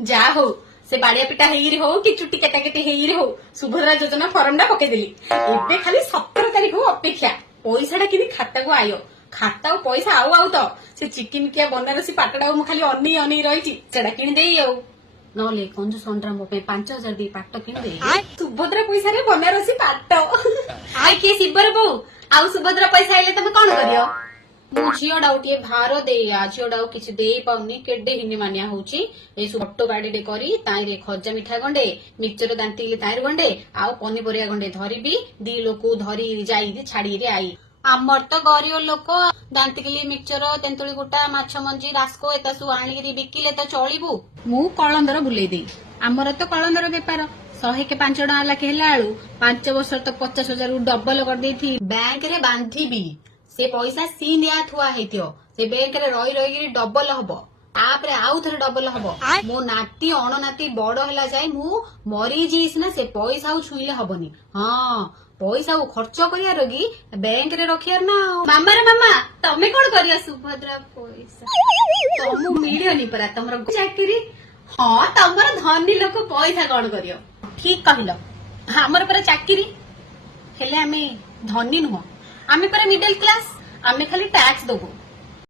जा हो से बाड़िया पिटा हेरी हो कि चुटी काटाकाटी हेरी हो सुभद्रा योजना फर्म टा पकेदेली एबे खाली 17 तारीख अपेक्षा पैसा कि खाता को आयो खाता पैसा आउ तो से चिकिमिकिया बनारसी पाटटा मु खाली अनी अनी रही सेटा किणदे नले कंजू संड्रा मो 5000 दे पाट किणदे सुभद्रा पैसा रे बनारसी पाट आय किए शिवर बो आउ सुभद्रा पैसा आइले तमे कोन करियो मु झीटा गोटे भार दे झीटा किसी दे पाऊनी केडे हिनी मानिया होची ए सब गाड़ी टे करी ताइरे खजा मिठा गंडे मिक्सचर दांती ताइर गंडे आउ पनीपरिया गंडे धरिबी दी लोक धरी जाई छाड़ी रे आई आमर तो गरीब लोक दांतिकली मिक्सचर तेंतुली गुटा माछ मंजी रास्को एका सब आनिकी बिकिले तो चलिबू मु कलंदर बुले दे आमर तो कलंदर बेपार 100 के 5 टका लाखे हेला आलू 5 वर्ष तो 50,000 डबल कर देथी बैंक रे बांधीबी से पैसा सीनिया थुआ हेतियो से बैंक रे रही रही डबल हबो तापरे आउ थरे डबल हबो मो नाती अणनाती बड़ होला जाय मु मरी जीस ना से पैसा छुईले हबनी हां पैसा खर्च करिया रगी बैंक रे रखियार ना मामा रे मामा तमे कोन करिया सुभद्रा पैसा तमु मिलियनी परा तमर चाकरी हां तमर धनी लोक पैसा कोन करियो ठीक कहिलो हमर पर चाकरी हेले हमें धनी नुह आमे पर मिडिल क्लास आमे खाली टैक्स दबो